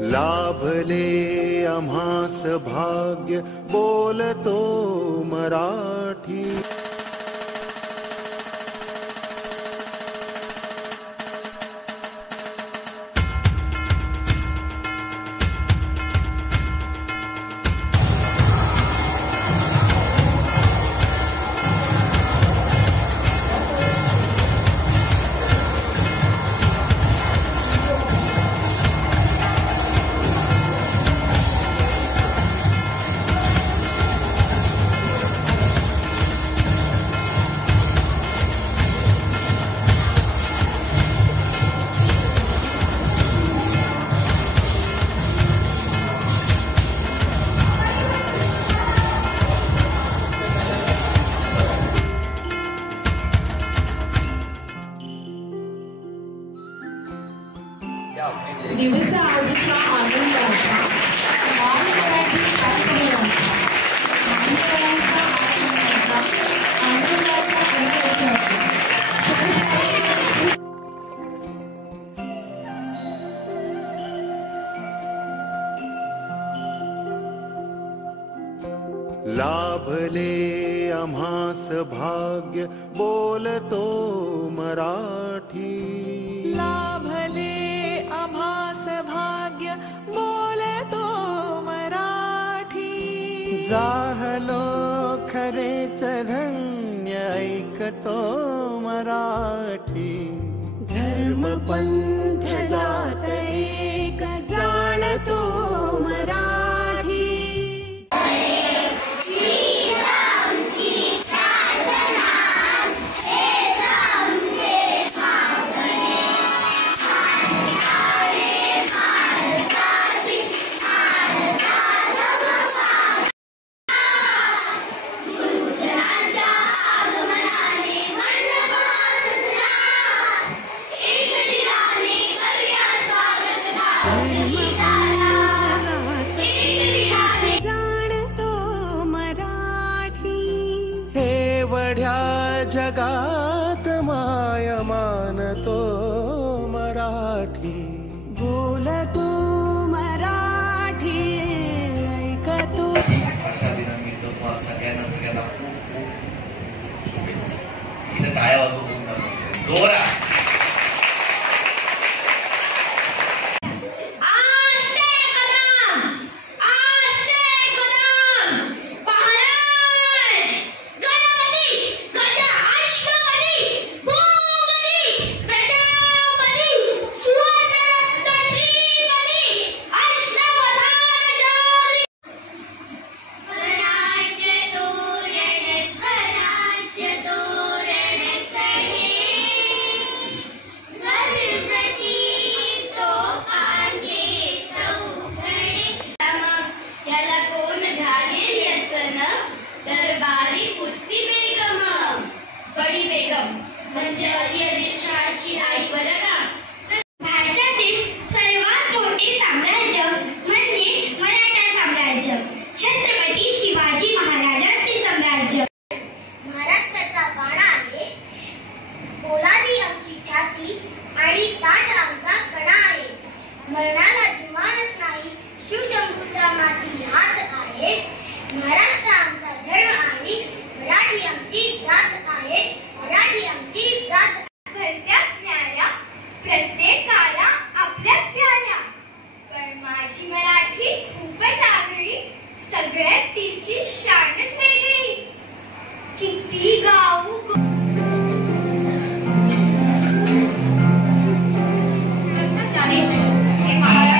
लाभले आम्हास भाग्य बोलतो मराठी। दिवस आजचा आनंदाचा मराठी आनंदाचा लाभले आम्हास भाग्य बोलतो मराठी। लाभले आम्हास भाग्य बोलतो मराठी। जाहलो खरेच धन्य ऐकतो मराठी। धर्म पंथ जात एक जाणतो मराठी। जगात माय मानतो मराठी। बोलतो मराठी ऐकतो। भाषा दिनानिमित्त तुम्हाला सगळ्यांना खूप खूप शुभेच्छा। इथं टाळ्या वाजवून जोरात म्हणजे अली आदिलशहाची आई बरं का। भारतातील सर्वात मोठे साम्राज्य म्हणजे मराठा साम्राज्य, छत्रपती शिवाजी महाराजांचे साम्राज्य। महाराष्ट्राचा बाणा आहे, पोलादी आमची छाती आणि ताठ आमचा कणा आहे। मरणाला जुमानत नाही, शिवशंभूचा माती हात आहे। महाराष्ट्र आमचा धर्म आणि मराठी आमची जात आहे। मराठी आमची जात भरत्याच न्याया, प्रत्येकाला आपल्याच प्याऱ्या। पण माझी मराठी खूपच आगळी, सगळ्यात तिची शानच वेगळी। किती गाऊ संत ज्ञानेश्वर हे महाराज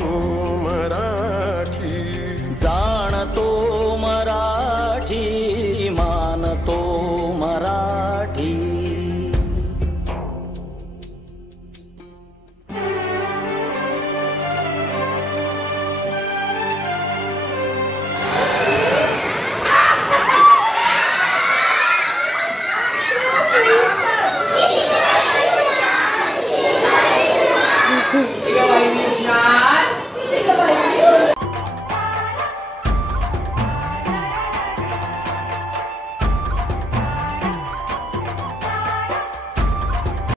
तो मराठी